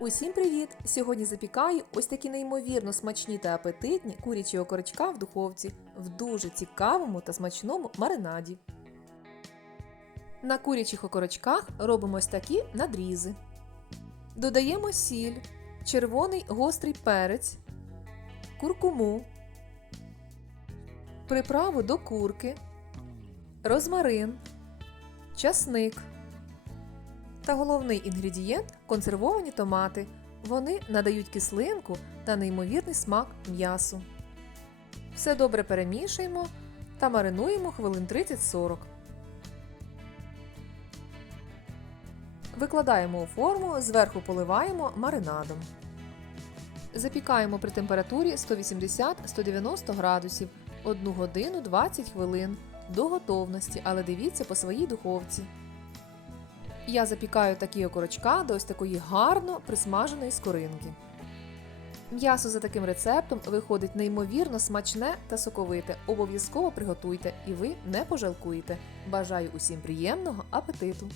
Усім привіт! Сьогодні запікаю ось такі неймовірно смачні та апетитні курячі окорочка в духовці в дуже цікавому та смачному маринаді. На курячих окорочках робимо ось такі надрізи. Додаємо сіль, червоний гострий перець, куркуму, приправу до курки, розмарин, часник. Та головний інгредієнт консервовані томати. Вони надають кислинку та неймовірний смак м'ясу. Все добре перемішуємо та маринуємо хвилин 30-40. Викладаємо у форму, зверху поливаємо маринадом. Запікаємо при температурі 180-190 градусів 1 годину 20 хвилин до готовності, але дивіться по своїй духовці. Я запікаю такі окорочка до ось такої гарно присмаженої скоринки. М'ясо за таким рецептом виходить неймовірно смачне та соковите. Обов'язково приготуйте і ви не пожалкуєте. Бажаю усім приємного апетиту!